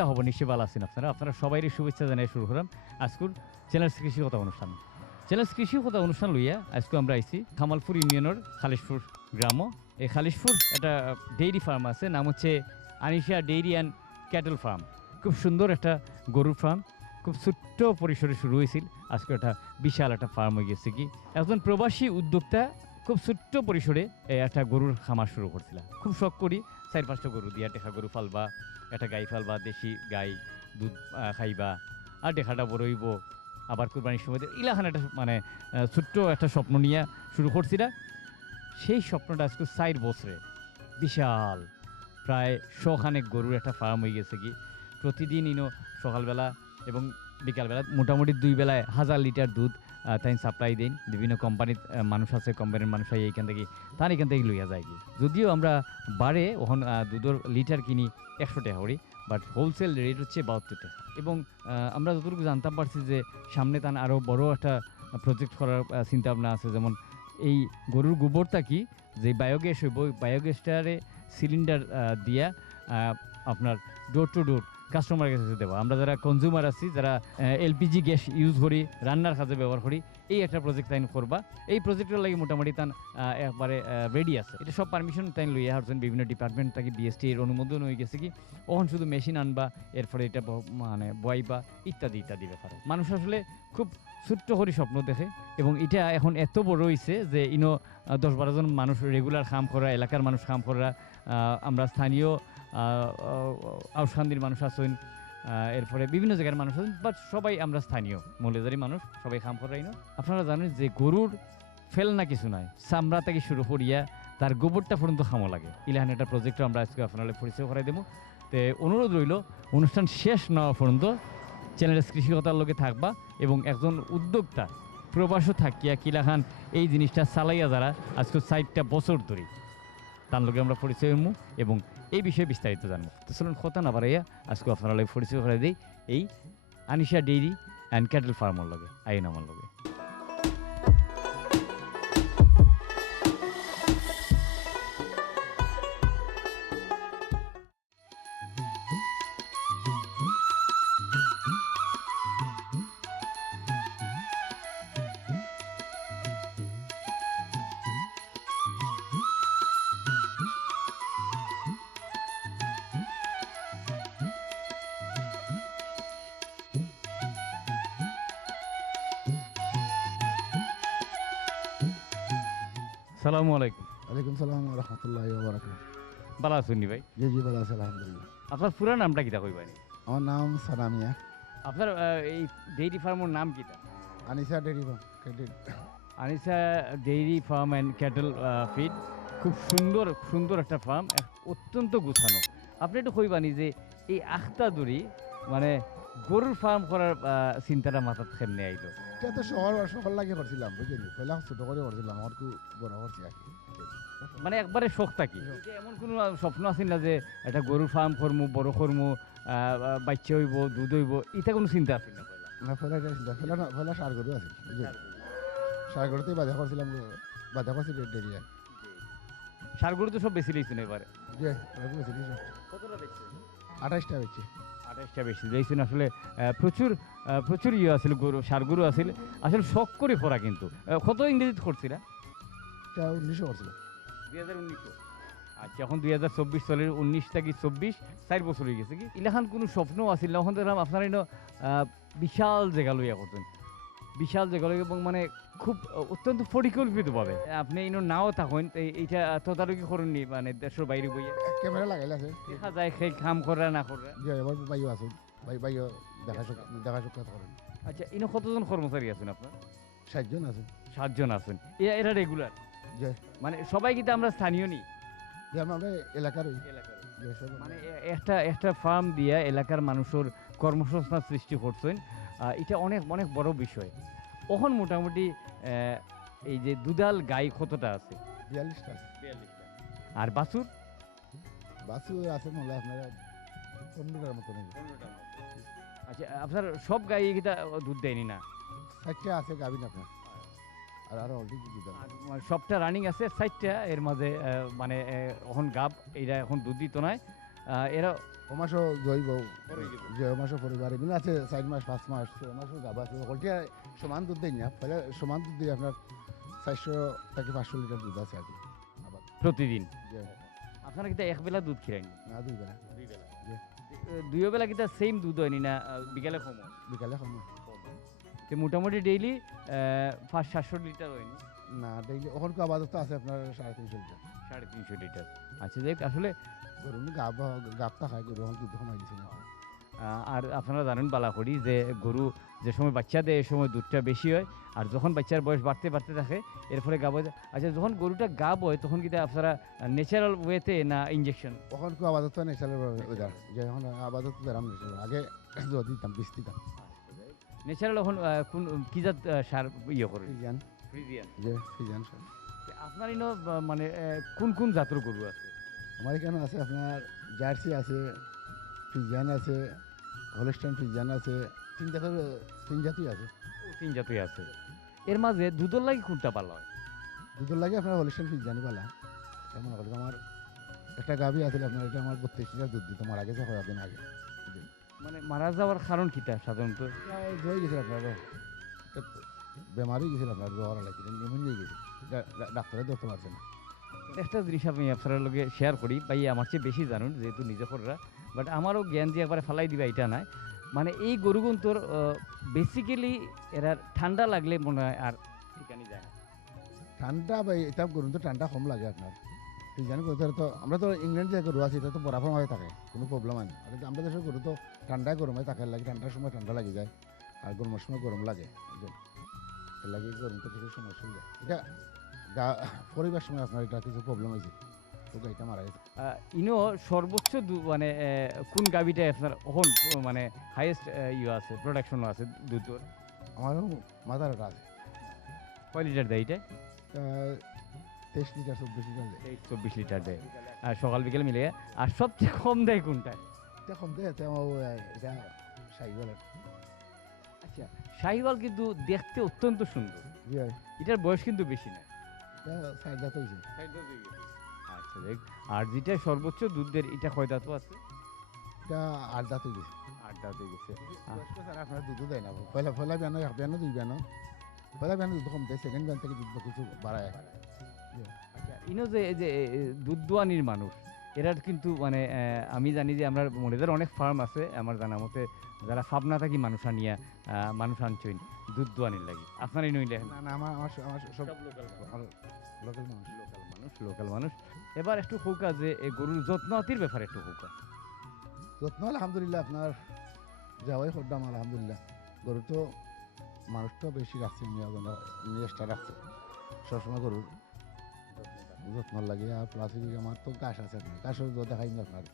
কিতা হব নিশ্চয় ভালো আছেন আপনারা। আপনারা সবাইরই শুভেচ্ছা জানিয়ে শুরু করলাম আজকুর চ্যানেল কৃষি কথা অনুষ্ঠান। চ্যানেল কৃষি কথা অনুষ্ঠান লইয়া আজকে আমরা আইছি খামালপুর ইউনিয়নের খালিশপুর গ্রাম। এই খালিশপুর একটা ডেইরি ফার্ম আছে, নাম হচ্ছে Anisha dairy and cattle farm. খুব সুন্দর একটা গরুর ফার্ম, খুব ছোট্ট পরিসরে শুরু হয়েছিল। আজকে একটা বিশাল একটা ফার্ম হয়ে গেছে কি। একজন প্রবাসী উদ্যোক্তা খুব ছোট্ট পরিসরে একটা গরুর খামার শুরু করছিল খুব শখ করি চার পাঁচটা গরু দিয়া দেখা গরু ফালবা, একটা গাই ফালবা, দেশি গাই, দুধ খাইবা, আর দেখাটা বড় হইব। আবার কুরবানির সময় ইলাখান একটা মানে ছোট্ট একটা স্বপ্ন নিয়ে শুরু করছিলা সেই স্বপ্নটা আজকে চার বছরে বিশাল। প্রায় শখানেক গরুর একটা ফার্ম হয়ে গেছে কি। প্রতিদিন ইনো সকালবেলা এবং বিকালবেলা মোটামুটি দুই বেলায় হাজার লিটার দুধ তাই সাপ্লাই দেন বিভিন্ন কোম্পানির মানুষ আছে কোম্পানির মানুষ হয় এইখান থেকে, তার এখান থেকে লইয়া যায় যদিও আমরা বারে ওখান দুধের লিটার কিনি একশো টাকা করি বাট হোলসেল রেট হচ্ছে বাহাত্তর টাকা। এবং আমরা যতটুকু জানতাম পারছি যে সামনে তার আরও বড় একটা প্রজেক্ট করার চিন্তা ভাবনা আছে। যেমন এই গরুর গোবরটা কি? যে বায়োগ্যাস হইব বায়োগ্যাসটারে সিলিন্ডার দিয়া আপনার ডোর টু ডোর কাস্টমারের কাছে দেবো। আমরা যারা কনজিউমার আছি, যারা এলপিজি গ্যাস ইউজ করি, রান্নার কাজে ব্যবহার করি, এই একটা প্রজেক্ট তাইন করবা। এই প্রজেক্টের লাগে মোটামুটি তান একবারে রেডি আছে। এটা সব পারমিশন তাইন লইয়া হারছেন বিভিন্ন ডিপার্টমেন্ট থেকে বিএসটি এর অনুমোদন হয়ে গেছে কি ওখান শুধু মেশিন আনবা, এরপরে এটা মানে বয়াইবা ইত্যাদি ইত্যাদি ব্যাপারে। মানুষ আসলে খুব ছোট্ট করে স্বপ্ন দেখে এবং এটা এখন এত বড় হয়েছে যে, ইনো দশ বারো জন মানুষ রেগুলার কাম করা, এলাকার মানুষ কাম করা আমরা স্থানীয় আউসান্দির মানুষ আছেন এরপরে বিভিন্ন জায়গার মানুষ আছেন বাট সবাই আমরা স্থানীয় মৌলেদারি মানুষ, সবাই কাম করাই না। আপনারা জানেন যে গরুর ফেলনা কিছু নাই, চামড়া থেকে শুরু করিয়া তার গোবরটা পর্যন্ত খামো লাগে। ইলাহান একটা প্রজেক্টও আমরা আজকে আপনারা পরিচয় করাই দেবো। তো অনুরোধ রইল, অনুষ্ঠান শেষ না পর্যন্ত চ্যানেলের কৃষিকতার লোকে থাকবা এবং একজন উদ্যোক্তা, প্রবাসও থাকিয়া কিলাখান এই জিনিসটা চালাইয়া যারা আজকে ষাটটা বছর ধরে, তার লোকে আমরা পরিচয় এবং এই বিষয়ে বিস্তারিত জানব। তো চলুন, কথা না বাড়াইয়া আজকে আপনারা পরিচয় করে দিই। এই আনিশা ডেইরি অ্যান্ড ক্যাটেল ফার্মের লগে, আইন আমার লগে। সালামু আলাইকুম। ওয়ালাইকুম সালাম রহমতুল্লাহ ভালো আছেন ভাই? জি জি ভালো আছে আলহামদুলিল্লাহ। আপনার পুরা নামটা কিতা কইবানি? আমার নাম সানামিয়া। আপনার এই ডেইরি ফার্মের নাম কিতা? Anisa dairy credit Anisa dairy farm and cattle feed. খুব সুন্দর সুন্দর একটা ফার্ম অত্যন্ত গুছানো। আপনি একটু কইবানি যে এই আখতা দড়ি মানে গরুর ফার্ম করার চিন্তাটা মাথাত কেমনে আইলো এটা তো শহর শহর লাগে করছিলাম বুঝলি পয়লা ছোট করে করছিলাম আমার খুব বড় করছি আর মানে একবারে শখ থাকি। এমন কোনো স্বপ্ন আছিল না যে একটা গরুর ফার্ম করমু বড় করমু বাচ্চা হইব দুধ হইব এটা কোনো চিন্তা আছিল না? না এটা ছিল পয়লা না পয়লা সার গরু আছে বুঝলি সার গরুতেই বাধা করছিলাম বাধা করছি ডেরি আর সার গরু তো সব বেশি লইছেন এবারে জি বেশি দিয়েছে কতটা আঠাশটা বেশি আঠাশটা বেশি। দিয়েছেন আসলে প্রচুর প্রচুর ইয়ে আছিল গরু সার গরু আছিল। আসলে শখ করে পড়া কিন্তু। কত ইংরেজি করছিলা? না উনিশশো করছিল দুই হাজার উনিশশো। আচ্ছা এখন দুই হাজার চব্বিশ সালের উনিশ থেকে চব্বিশ? চার বছর হয়ে গেছে কি? ইলাখান কোনো স্বপ্ন আছিল না। ওখান দেখলাম আপনার বিশাল জায়গা লইয়া করতেন। বিশাল জায়গা লইয়া এবং মানে খুব অত্যন্ত পরিকল্পিতভাবে। আপনি ইনো নাও থাকেন এইটা তদারকি করেননি মানে দেশের বাইরে বইয়া। ক্যামেরা লাগাইলে আছে। দেখা যায় সেই কাম করা না করা। এবার বাইও আছে বাই বাইও দেখা দেখা সাক্ষাৎ করেন আচ্ছা ইনো কতজন কর্মচারী আছেন আপনার? সাতজন আছে। সাতজন আছেন। এরা রেগুলার? মানে সবাই কিন্তু আমরা স্থানীয় নি? আমরা এলাকার মানে একটা একটা ফার্ম দিয়া এলাকার মানুষের কর্মসংস্থান সৃষ্টি করছেন। এটা অনেক অনেক বড় বিষয়। ওখন মোটামুটি এই যে দুদাল গাই কতটা আছে? বিয়াল্লিশটা আছে। আর বাছুর? বাসু আছে মনে হয় আপনারা পনেরোটার মতো আচ্ছা আপনার সব গাই এটা দুধ দেয়নি না? ষাটটা আছে গাভিন আপনার। আর আরও অলরেডি দিতে মানে সবটা রানিং আছে সাইডটা এর মাঝে মানে এখন গাব এইটা এখন দুধ দিত নয় এরা ও মাসও জৈব যে ও মাসও পরিবার এগুলো আছে চার মাস পাঁচ মাস ছয় মাসও গাবা আছে। সকলটা সমান দুধ দেয় না ফলে সমান দুধ দিয়ে আপনার চারশো থেকে পাঁচশো লিটার দুধ আছে আর কি। আবার প্রতিদিন? আপনারা কিন্তু এক বেলা দুধ খিরাইন না দুই বেলা। জি। দুই বেলা কিন্তু সেম দুধ হয়নি না বিকালে কম হয়? বিকালে খাম তো মোটামুটি ডেইলি পাঁচ সাতশো লিটার হয়নি না? ডেইলি ওখানে আবাদত আছে আপনার সাড়ে তিনশো লিটার। সাড়ে তিনশো লিটার। আচ্ছা দেখ আসলে গরু গাব গাবটা খায় গরু এখন দুধ দিছে না আর আপনারা জানেন বালাকড়ি যে গরু যে সময় বাচ্চা দেয় এই সময় দুধটা বেশি হয়। আর যখন বাচ্চার বয়স বাড়তে বাড়তে থাকে এর ফলে গাব হয়- আচ্ছা যখন গরুটা গাব হয় তখন কিন্তু আপনারা ন্যাচারাল ওয়েতে না ইঞ্জেকশন ওখানে কেউ আবাদত নেশালের ওইদার যে আবাদত আগে দিতাম বিষ দিতাম। ন্যাচারাল এখন কোন কি জাত সার ইয়ে করে? ফ্রিজিয়ান। আপনার ইনো মানে কোন কোন জাতের গরু আছে? আমার এখানে আছে আপনার জার্সি আছে ফিজিয়ান আছে হলস্টাইন ফিজিয়ান আছে তিন জাতের তিন জাতই আছে। তিন জাতই আছে। এর মাঝে দুধের লাগি কোনটা পালা হয়? দুধের লাগে আপনার হলস্টাইন ফিজিয়ানি পালা। কেমন করি আমার একটা গাভি আছে আপনার এটা আমার বত্রিশ লিটার দুধ দিত মারা গেছে কয়েকদিন আগে। মানে মারা যাওয়ার কারণ কিটা সাধারণত? জয় গেছিল আপনার বেমারই গেছিল আপনার জ্বর লাগছিল নিমোনিয়া গেছিল ডা- ডা- ডাক্তারে ধরতে পারছে না। একটা জিনিস আমি আপনার লগে শেয়ার করি ভাই আমার চেয়ে বেশি জানুন যেহেতু নিজে কররা বাট আমারও জ্ঞান যে একবারে ফালাই দিবা এটা নাই মানে এই গরুগুন তোর বেসিক্যালি এরা ঠান্ডা লাগলে মনে হয় আর ঠিকানি যায় না। ঠান্ডা বা এটা করুন তো ঠান্ডা কম লাগে আপনার। করতে তো, আমরা তো ইংল্যান্ড যে গরু আছি, এটা তো বরাবর হয়ে থাকে, কোনো প্রবলেম হয় না। আর আমরা দেশের গরু তো ঠান্ডায় গরমে থাকে, লাগে ঠান্ডার সময় ঠান্ডা লাগে যায়, আর গরমের সময় গরম লাগে? এর লাগে গরম তো কিছু সমস্যা যায়। এটা গা পরিবার সময় আপনার এটা কিছু প্রবলেম হয়েছে? তো গাড়িটা মারা গেছে। ইনো সর্বোচ্চ মানে কোন গাবিটা আপনার হন মানে হাইয়েস্ট ইয়ে আছে প্রোডাকশন আছে দুধের আমারও মাথার একটা আছে। কয় লিটার দেয় এটা তেইশ লিটার চব্বিশ লিটার দেয়। তেইশ চব্বিশ লিটার দেয়। আর সকাল বিকেল মিলে আর সবচেয়ে কম দেয় কোনটা? এটা কম দেয় এটা আমার এটা সাইকেল আচ্ছা শাহিওয়াল কিন্তু দেখতে অত্যন্ত সুন্দর। এটার বয়স কিন্তু বেশি না। হয়েছে। আচ্ছা দেখ। আর যেটা সর্বোচ্চ দুধের এটা কয় দাঁত আছে? এটা আট দাঁত হয়ে গেছে। আট দাঁত হয়ে গেছে। বয়স্ক ছাড়া আপনার দুধও দেয় না। পয়লা পয়লা বিয়ানো এক বিয়ানো দুই বিয়ানো পয়লা বিয়ানো দুধ কম দেয় সেকেন্ড থেকে দুধ কিছু বাড়ায়। আচ্ছা ইনো যে দুধ দোয়ানির মানুষ এরা কিন্তু মানে আমি জানি যে আমরা মনেদের অনেক ফার্ম আছে আমার জানা মতে যারা ফাবনা থাকি মানুষ আনিয়া মানুষ আনছইন দুধ দোয়ানির লাগি। আপনার এই নইলে না না আমার আমার আমার সব লোকাল লোকাল মানুষ। মানুষ। লোকাল মানুষ এবার একটু হৌকা যে এই গরুর যত্ন আতির ব্যাপারে একটু হৌকা। যত্ন আলহামদুলিল্লাহ আপনার যাওয়াই করলাম আলহামদুলিল্লাহ। গরু তো মানুষ তো বেশি রাখছে নিয়ে রাখছে। সবসময় গরুর যত্ন লাগে আর প্লাস আমার তো গাছ আছে তো দেখাই না আপনার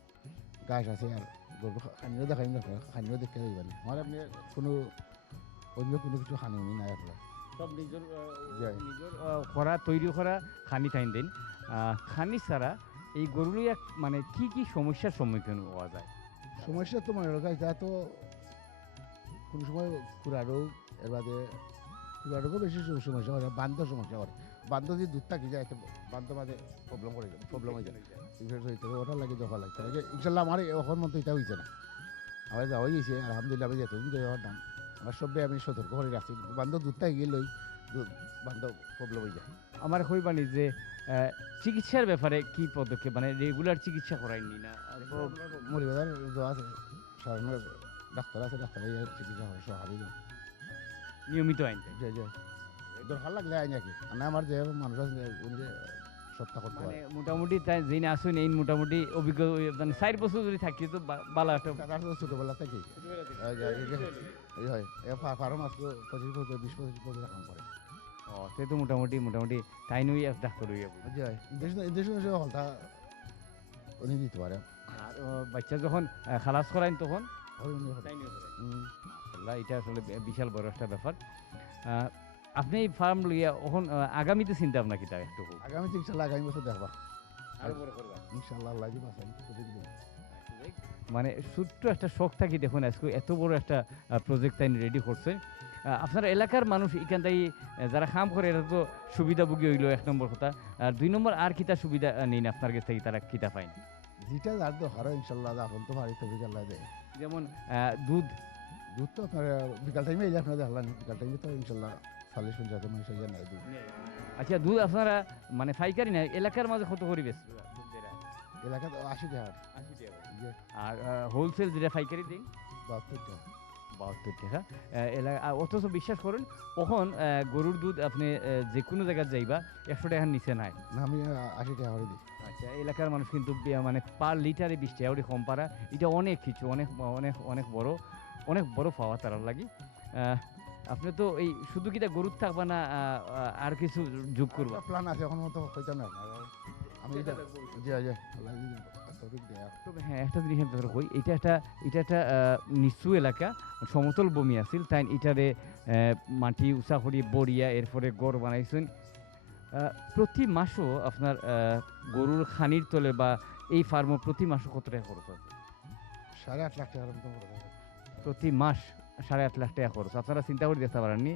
গাছ আছে আর গরু খানিও দেখাই না আপনার খানিও দেখতে যাইবেন আমার আপনি কোনো অন্য কোনো কিছু খানি নাই আপনার সব নিজের করা তৈরি করা খানি টাইম দিন। খানি ছাড়া এই গরুর এক মানে কি কি সমস্যার সম্মুখীন হওয়া যায়? সমস্যা তো মনে রাখা এটা তো কোনো সময় খুরা রোগ এর বাদে খুরা রোগও বেশি সমস্যা হয় বান্ধ সমস্যা করে বান্ধ যদি দুধ থাকি যায় বান্ধ বাদে প্রবলেম করে যায় প্রবলেম হয়ে হইতে হবে, ওটা লাগে যখন লাগে। তাহলে ইনশাল্লাহ আমার এখন মতো এটা হয়েছে না। আমার গেছে আলহামদুলিল্লাহ আমি যেতদিন যাই আমার দাম আমার সবে আমি সতর্ক করে রাখছি। বান্ধ থাকি বান্ধ প্রবলেম হয়ে যায়। আমার কইবানি যে চিকিৎসার ব্যাপারে কি পদক্ষেপ? মানে রেগুলার চিকিৎসা করাইনি না? মরিবাজার আছে। সাধারণ ডাক্তার আছে ডাক্তার চিকিৎসা করে সহারি নিয়মিত আইন। যে যে দরকার লাগলে আই নাকি? মানে আমার যে মানুষ আছে উনি যে সপ্তাহ করতে মানে পারে মোটামুটি তাই যেই না আসুন এই মোটামুটি অভিজ্ঞ মানে চার বছর যদি থাকি তো বা- ভালো একটা ছোটবেলা থেকে। এই হয় ফার্ম আছে পঁচিশ বছর বিশ পঁচিশ বছর কাম করে ও সে তো মোটামুটি মোটামুটি তাই নই এক ডাক্তার বলে। হয়। ইঞ্জেকশন ইঞ্জেকশন হলটা উনি দিতে পারে আর বাচ্চা যখন খালাস করাইন তখন? এটা আসলে বিশাল বড় একটা ব্যাপার আপনি এই ফার্ম লইয়া এখন আগামীতে চিন্তা ভাবনা কিতা একটু হোক। আগামী ইনশাল্লাহ আগামী বছর দেখবা আরও বড় করবা। ইনশাল্লাহ আল্লাহ দিব মানে ছোট্ট একটা শখ থাকি দেখুন আজকে এত বড় একটা প্রজেক্ট তাই রেডি করছে। আপনার এলাকার মানুষ এখান থেকে যারা কাম করে এটা তো সুবিধাভোগী হইল এক নম্বর কথা। আর দুই নম্বর আর কিতা সুবিধা নেই না আপনার কাছ থেকে তারা কিতা পাইন যেটা যার তো হয় ইনশাল্লাহ এখন তো বাড়ি তো বিকাল দেয়। যেমন? দুধ। দুধ তো আপনার বিকাল টাইমে এলে আপনারা দেখলেন বিকাল টাইমে তো ইনশাল্লাহ চল্লিশ পঞ্চাশ মানুষ ইয়ে নেয় দুধ আচ্ছা দুধ আপনারা মানে পাইকারি না এলাকার মাঝে কত করি বেশ এলাকা তো আশি টাকা। আর হোলসেল যেটা পাইকারি দিন? বাহাত্তর টাকা। বাহাত্তর টাকা। আহ, এলা- আর অথচ বিশ্বাস করেন কখন গরুর দুধ আপনি যে কোনো জায়গায় যাইবা একশো টাকার নিচে নাই। না আমি আশি টাকা করে দিই। আচ্ছা এলাকার মানুষ কিন্তু মানে পার লিটারে বিশ টাকা কম পারা এটা অনেক কিছু অনেক অনেক অনেক বড় অনেক বড় পাওয়া তারা লাগি। আপনি তো এই শুধু কিটা গরুর থাকবা না আর কিছু যোগ করবা? প্ল্যান আছে এখন মতো হইতাম না। আমি জি জি হ্যাঁ একটা জিনিস আমি ধরো কই এটা একটা এটা একটা নিচু এলাকা সমতল ভূমি আছিল তাই এটারে মাটি উঁচা করি বড়িয়া এরপরে গড় বানাইছেন। প্রতি মাসও আপনার গরুর খানির তলে বা এই ফার্মও প্রতি মাসও কত টাকা খরচ আছে সাড়ে আট লাখ টাকার মতো প্রতি মাস? সাড়ে আট লাখ টাকা খরচ। আপনারা চিন্তা করে দেখতে পারেননি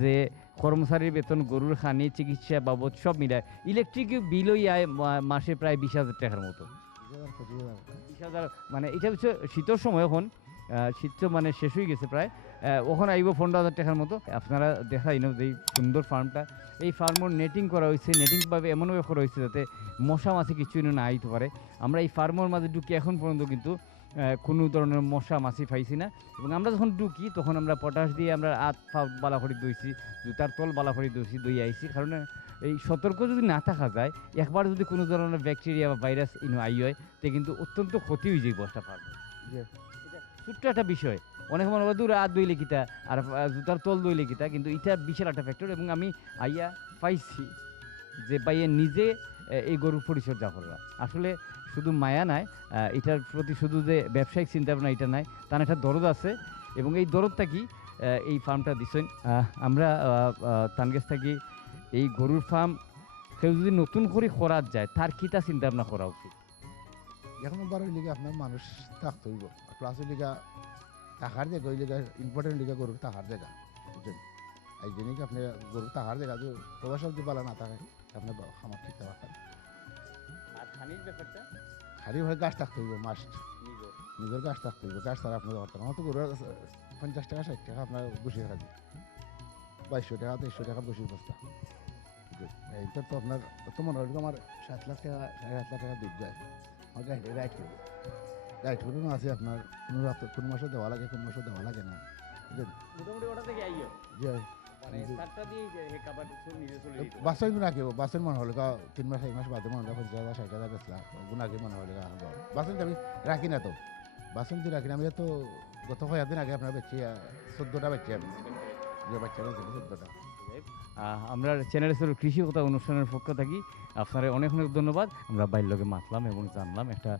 যে কর্মচারীর বেতন, গরুর খানি, চিকিৎসা বাবদ সব মিলায় ইলেকট্রিক বিলই আয় মাসে প্রায় বিশ হাজার টাকার মতো। বিশ হাজার মানে এটা হচ্ছে শীতের সময় এখন শীত তো মানে শেষ হয়ে গেছে প্রায় ওখানে আইব পনেরো হাজার টাকার মতো। আপনারা দেখাই না যে সুন্দর ফার্মটা এই ফার্মর নেটিং করা হয়েছে নেটিংভাবে এমনভাবে করা হয়েছে যাতে মশা মাছি কিছু না আইতে পারে। আমরা এই ফার্মর মাঝে ঢুকি এখন পর্যন্ত কিন্তু কোনো ধরনের মশা মাছি পাইছি না। এবং আমরা যখন ঢুকি তখন আমরা পটাশ দিয়ে আমরা আত পা বালা করে দইছি জুতার তল বালা করে দইছি দই আইছি। কারণ এই সতর্ক যদি না থাকা যায় একবার যদি কোনো ধরনের ব্যাকটেরিয়া বা ভাইরাস ইনো আই হয় তে কিন্তু অত্যন্ত ক্ষতি হয়ে যায় বসটা ফার্মে ছোট্ট একটা বিষয়। অনেক সময় দূরে হাত দইলে কিতা আর জুতার তল দইলে কিতা কিন্তু এটা বিশাল একটা ফ্যাক্টর এবং আমি আইয়া পাইছি যে বাইয়ে নিজে এই গরুর পরিচর্যা করা। আসলে শুধু মায়া নাই এটার প্রতি শুধু যে ব্যবসায়িক চিন্তা ভাবনা এটা নাই তার একটা দরদ আছে। এবং এই দরদটা কি? এই ফার্মটা আহ, আমরা তানগেস থাকি এই গরুর ফার্ম কেউ যদি নতুন করে করা যায় তার কিতা চিন্তা ভাবনা করা উচিত? এখন বার ওই লিগে আপনার মানুষ থাকতে হইব। প্লাস লিগা টাকার জায়গা ওই লিগা ইম্পর্টেন্ট লিগা গরুর টাকার জায়গা। বুঝছেন? এই জন্যই আপনি গরুর টাকার জায়গা যে প্রবাসক যদি বালা না থাকে আপনি খামার ঠিক আর খানির ব্যাপারটা? খালি ভাবে গাছ থাকতে হইব মাস্ট নিজের। গাছ থাকতে হইব গাছ ছাড়া আপনার ধরতে আমার তো গরু পঞ্চাশ টাকা ষাট টাকা আপনার বসে যায়। বাইশশো টাকা তেইশশো টাকা বসে বস্তা। এইটা তো আপনার তো মনে হয় আমার সাত লাখ টাকা সাড়ে সাত লাখ টাকা দুধ যায়। আমার গাইড গাইড করব। গাইড করব আছে আপনার কোনো রাত কোন মাসে দেওয়া লাগে কোন মাসে দেওয়া লাগে না। বুঝলেন? মোটামুটি ওটা থেকে আইও। মানে জি। গুণ মনে হলে গা তিন মাস এক মাস বাদে মনে হলে পঞ্চাশ হাজার ষাট হাজার বেচলা। গুণ আগে মনে হলে গা বাসন আমি রাখি না তো। বাসন রাখি না আমি তো গত কয়েক দিন আগে আপনার বেচি চোদ্দোটা বেচি আমি। যে বাচ্চা চোদ্দোটা। আমরা চ্যানেল কৃষি কথা অনুষ্ঠানের পক্ষ থাকি আপনারা অনেক অনেক ধন্যবাদ। আমরা বাইরের লোকে মাতলাম এবং জানলাম একটা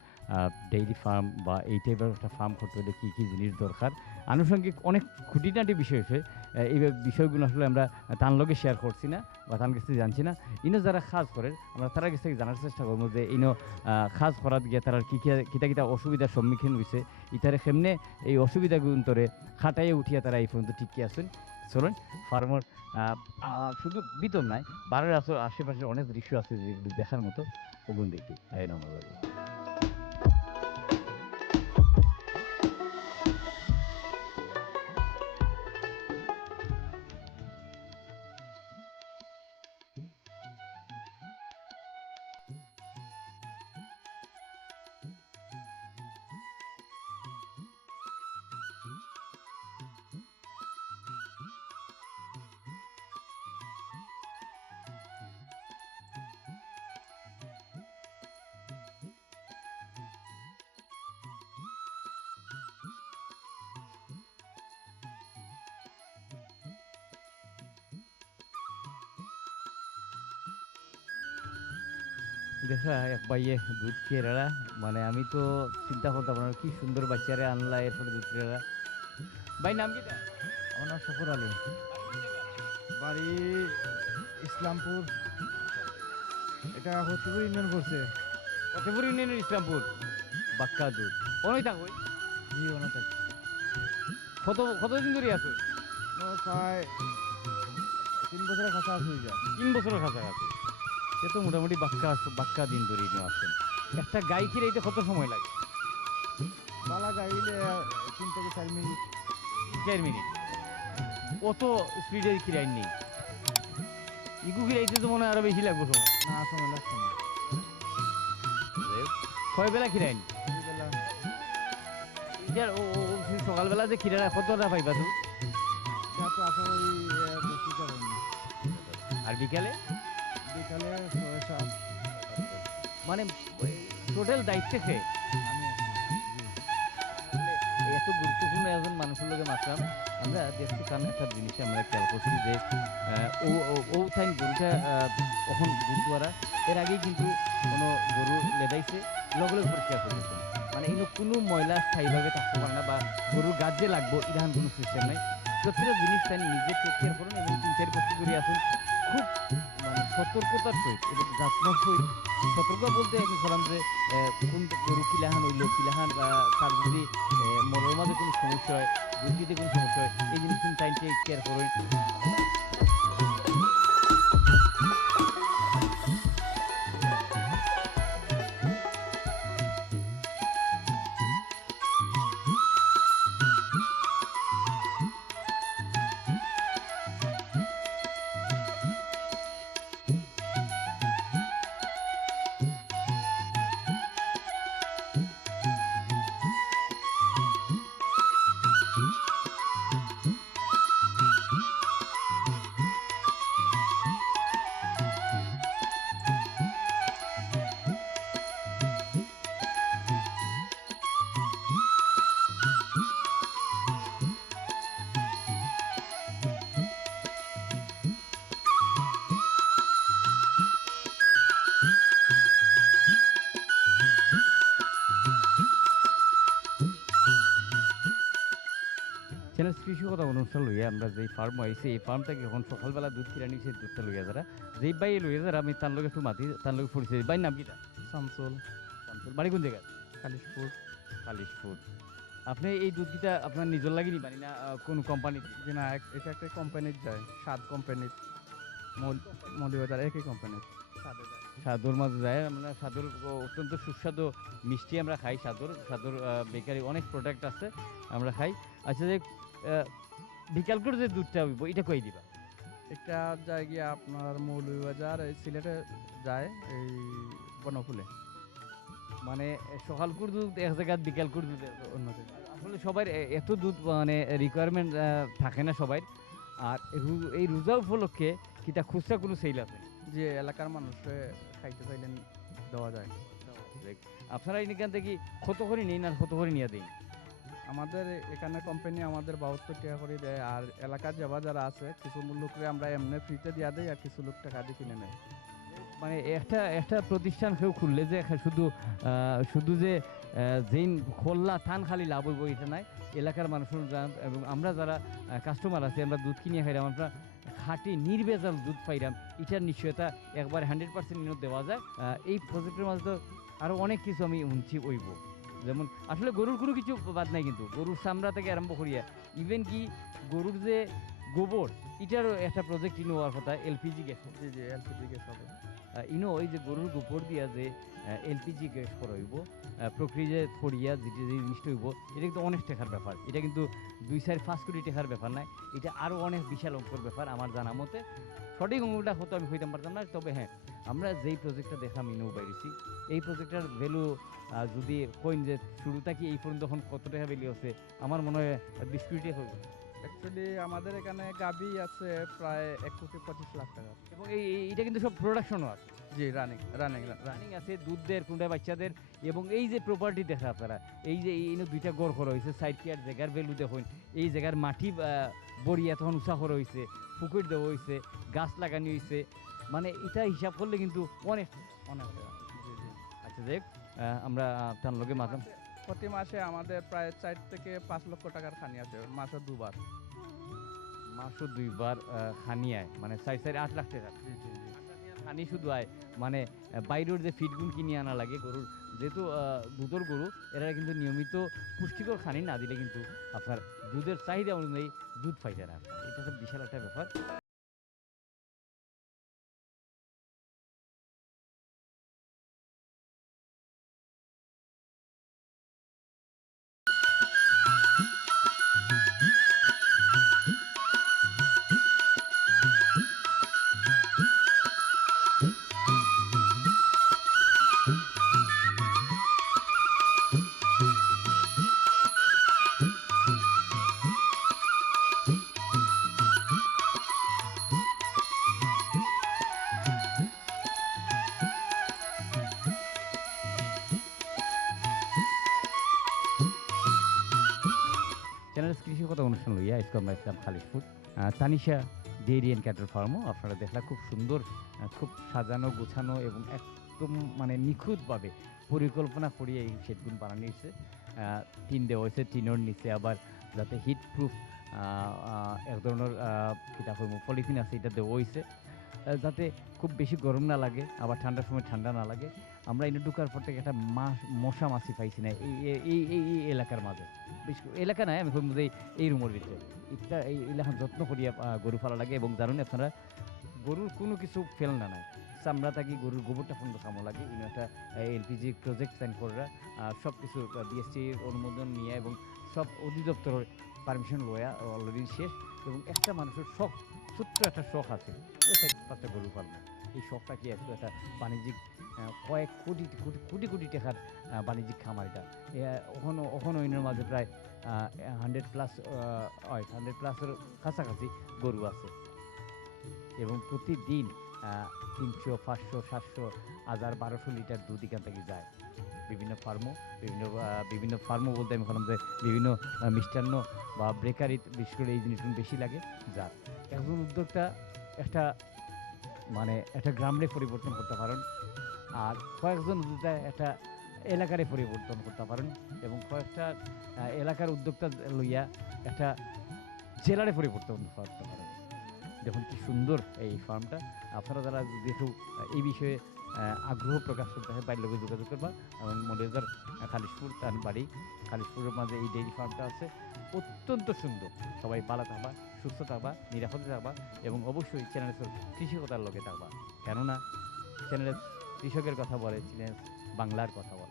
ডেইরি ফার্ম বা এই টাইপের একটা ফার্ম করতে হলে কী কী জিনিস দরকার। আনুষঙ্গিক অনেক খুঁটিনাটি বিষয় আহ, এই বিষয়গুলো আসলে আমরা তার লগে শেয়ার করছি না বা তার কাছ জানছি না। ইনো যারা কাজ করে আমরা তারা কাছ জানার চেষ্টা করব যে ইনো কাজ করার গিয়ে তারা কী কী কিতা কিতা অসুবিধার সম্মুখীন হয়েছে ইতারে সেমনে এই অসুবিধাগুন্তরে খাটাইয়ে উঠিয়া তারা এই পর্যন্ত টিকে আছেন। চলুন ফার্মার শুধু বিতর নাই বারের আসর আশেপাশে অনেক দৃশ্য আছে যেগুলি দেখার মতো ওগুন দেখি। এই নম্বর দেখা এক বাইয়ে দুধ খেয়েরা মানে আমি তো চিন্তা করতে পারলাম কি সুন্দর বাচ্চারে আনলা এরপরে দুধ খেয়েরা ভাই নাম কি আমার নাম শকুর আলী। বাড়ি ইসলামপুর। এটা হতিপুর ইউনিয়ন করছে কতপুর ইউনিয়নের ইসলামপুর। বাক্কা দুধ। অনেক থাকো জি ওনা থেকে। কত কতদিন ধরে আছো? প্রায় তিন বছরের কাছাকাছি হয়ে তিন বছরের কাছাকাছি। সে তো মোটামুটি বাক্কা বাক্কা দিন ধরে নিয়ে আসছেন একটা গাই খিরাইতে কত সময় লাগে? বালা গাইলে তিন থেকে চার মিনিট। চার মিনিট। অত স্পিডে খিরাই নেই। ইগু খিরাইতে তো মনে হয় আরও বেশি লাগবে সময়। না সময় লাগছে না। কয় বেলা বিকেলা এটার ও সকালবেলা যে খিরা কতটা পাইবা তুমি? করি আর বিকালে? মানে টোটাল দায়িত্ব খেয়ে এত গুরুত্বপূর্ণ একজন মানুষের লোকে মাত্রাম আমরা দেখছি কারণ একটা জিনিস আমরা খেয়াল করছি যে ও, ও- টাইম গরুটা কখন দুধ দ্বারা এর আগেই কিন্তু কোনো গরু লেদাইছে, লগে লগে পরিষ্কার করে মানে এই কোনো ময়লা স্থায়ীভাবে থাকতে পারে না বা গরুর গাছ যে লাগবো এরকম কোনো সিস্টেম নাই। প্রত্যেকটা জিনিস তাই নিজে টেক কেয়ার করুন এবং চার বছর করে আসুন। খুব মানে সতর্কতার সহিত এবং যত্নর সহিত সতর্ক বলতে আমি বললাম যে কোন গরু কিলাহান হইল কিলাহান বা তার যদি মনের মাঝে কোনো সমস্যা হয় বুদ্ধিতে কোনো সমস্যা হয়, এই জিনিস কিন্তু টেক কেয়ার করুন। কৃষিকতা অনুষ্ঠান লইয়া আমরা যেই ফার্ম আইছি এই ফার্ম থেকে এখন সকালবেলা দুধ কিনে নিয়েছি দুধটা লইয়া যারা। যেই বাই লইয়া যারা আমি তার লগে একটু মাতি তার লগে পরিচয় বাই নাম কিটা? শামসুল। শামসুল। বাড়ি কোন জায়গায়? কালিশপুর। কালিশপুর। আপনি এই দুধটা আপনার নিজের বানি না আহ, কোন কোম্পানি যে না এটা একটা কোম্পানির যায় সাত কোম্পানির মৌলিবাজার একই কোম্পানির সাদে যায়। সাদর মাঝে যায় আমরা সাদর অত্যন্ত সুস্বাদু মিষ্টি আমরা খাই সাদর। সাদর বেকারি অনেক প্রোডাক্ট আছে আমরা খাই। আচ্ছা যে বিকাল করে যে দুধটা হইব এটা কই দিবা? একটা যায় গিয়ে আপনার মৌলভীবাজার এই সিলেটে যায় এই বনফুলে। মানে সকাল করে দুধ এক জায়গায় বিকাল করে দুধ অন্য জায়গায়। আসলে সবার এত দুধ মানে রিকোয়ারমেন্ট থাকে না সবাই। আর এই রোজা উপলক্ষে কিতা খুচরা কোনো সেল আছে? যে এলাকার মানুষে খাইতে চাইলেন দেওয়া যায়। আপনারা এখান থেকে কত করে নিন আর কত করে নিয়ে দিন? আমাদের এখানে কোম্পানি আমাদের বাহাত্তর টাকা করে দেয়, আর এলাকার যাবা যারা আছে, কিছু লোকরে আমরা এমনি ফ্রিতে দিয়া দেই, আর কিছু লোক টাকা দিয়ে কিনে নেয়। মানে একটা একটা প্রতিষ্ঠান কেউ খুললে যে শুধু শুধু যে যেই খোল্লা থান খালি লাভ হইব এটা নাই। এলাকার মানুষের এবং আমরা যারা কাস্টমার আছি, আমরা দুধ কিনে খাইলাম আমরা খাঁটি নির্ভেজাল দুধ পাইলাম এটার নিশ্চয়তা একবার হান্ড্রেড পার্সেন্ট দেওয়া যায়। এই প্রজেক্টের মাঝে তো আরও অনেক কিছু আমি শুনছি ওইব যেমন, আসলে গরুর কোনো কিছু বাদ নাই কিন্তু। গরুর চামড়া থেকে আরম্ভ করিয়া ইভেন কি গরুর যে গোবর, এটারও একটা প্রজেক্ট নেওয়ার কথা LPG gas G G LPG gas হবে। ইনো ওই যে গরুর গোবর দিয়া যে এলপিজি গ্যাস হইব প্রক্রিয়া করিয়া যেটা যে জিনিসটা হইব, এটা কিন্তু অনেক টাকার ব্যাপার। এটা কিন্তু দুই, চার, পাঁচ কোটি টাকার ব্যাপার নাই এটা আরও অনেক বিশাল অঙ্কর ব্যাপার আমার জানা মতে। সঠিক অঙ্কটা হতো আমি হইতাম পারতাম না, তবে হ্যাঁ আমরা যেই প্রজেক্টটা দেখাম ইনেও বাইরেছি, এই প্রজেক্টটার ভ্যালু যদি কইন যে শুরু থাকি এই পর্যন্ত এখন কত টাকা ভ্যালু আছে, আমার মনে হয় বিশ কোটি অ্যাকচুয়ালি আমাদের এখানে গাবি আছে প্রায় এক কোটি পঁচিশ লাখ টাকা। এবং এই এটা কিন্তু সব প্রোডাকশনও আছে। জি রানিং রানিং রানিং আছে দুধদের কোনটা বাচ্চাদের। এবং এই যে প্রপার্টি দেখা আপনারা এই যে এই দুইটা গড় করা হয়েছে সাইড কেয়ার জায়গার ভ্যালু দেখুন এই জায়গার মাটি বড়িয়া তখন উঁচা করা হয়েছে পুকুর দেওয়া হয়েছে গাছ লাগানো হয়েছে মানে এটা হিসাব করলে কিন্তু অনেক অনেক। আচ্ছা দেখ আমরা তার লগে মাথাম প্রতি মাসে আমাদের প্রায় চার থেকে পাঁচ লক্ষ টাকার খানি আছে মাসে দুবার। মাসও দুইবার খানি আয় মানে সাইড সাইড আট লাখ টাকা। খানি শুধু আয় মানে বাইরের যে ফিডগুন কিনে আনা লাগে গরুর যেহেতু দুধের গরু এরা কিন্তু নিয়মিত পুষ্টিকর খানি না দিলে কিন্তু আপনার দুধের চাহিদা অনুযায়ী দুধ পাইতে না। এটা তো বিশাল একটা ব্যাপার। চ্যানেল অনুষ্ঠান লইয়া আজকে আমরা Islam Tanisha dairy and cattle ফার্মও। আপনারা দেখলা খুব সুন্দর খুব সাজানো, গোছানো এবং একদম মানে নিখুঁতভাবে পরিকল্পনা করিয়ে এই শেডগুলো বানানো হয়েছে। টিন দেওয়া হয়েছে, টিনের নিচে আবার যাতে হিট প্রুফ এক ধরনের কিতা কইব পলিথিন আছে, এটা দেওয়া হয়েছে। যাতে খুব বেশি গরম না লাগে, আবার ঠান্ডার সময় ঠান্ডা না লাগে। আমরা এনে ঢুকার পর থেকে একটা মশা মাছি পাইছি না। এই এই- এই এলাকার মাঝে। করে এলাকা নাই, আমি কইব যে এই রুমের ভিতরে। এটা এই এলাকা যত্ন করিয়া গরু ফালা লাগে এবং জানুন আপনারা গরুর কোনো কিছু ফেল না নাই। চামড়া থাকি, গরুর গোবরটা পর্যন্ত খামো লাগে, ইনো একটা এলপিজি প্রজেক্ট সাইন করা সব কিছু বিএসটির অনুমোদন নিয়ে এবং সব অধিদপ্তরের পারমিশন লয়া অলরেডি শেষ এবং একটা মানুষের শখ, ছোট্ট একটা শখ আছে পাঁচটা গরু পালন এই শখটা কি একটু একটা বাণিজ্যিক কয়েক কোটি কোটি কোটি কোটি টাকার বাণিজ্যিক খামার এটা। ওখানে ওখানে ওইনের মাঝে প্রায় হান্ড্রেড প্লাস হান্ড্রেড প্লাসের কাছাকাছি গরু আছে। এবং প্রতিদিন তিনশো, পাঁচশো, সাতশো, হাজার বারোশো লিটার দুধ এখান থেকে যায়। বিভিন্ন ফার্মও, বিভিন্ন বিভিন্ন ফার্মও বলতে আমি বললাম যে বিভিন্ন মিষ্টান্ন বা বেকারি বিশেষ করে এই জিনিসগুলো বেশি লাগে, যার। একজন উদ্যোক্তা একটা মানে একটা গ্রামে পরিবর্তন করতে পারেন। আর কয়েকজন উদ্যোক্তা একটা এলাকারে পরিবর্তন করতে পারেন এবং কয়েকটা এলাকার উদ্যোক্তা লইয়া একটা জেলারে পরিবর্তন করতে পারেন। দেখুন কি সুন্দর এই ফার্মটা। আপনারা যারা দেখু এই বিষয়ে আগ্রহ প্রকাশ করতে হয়, বাইরের লোকে যোগাযোগ করবা। এবং মন্ডেজার খালিশপুর, তার বাড়ি, খালিশপুরের মাঝে এই ডেইরি ফার্মটা আছে। অত্যন্ত সুন্দর। সবাই ভালো থাকবা সুস্থ থাকবা নিরাপদে থাকবা এবং অবশ্যই চ্যানেলের কৃষিকতার লোকে থাকবা। কেননা চ্যানেলে কৃষকের কথা বলে চ্যানেল বাংলার কথা বলে।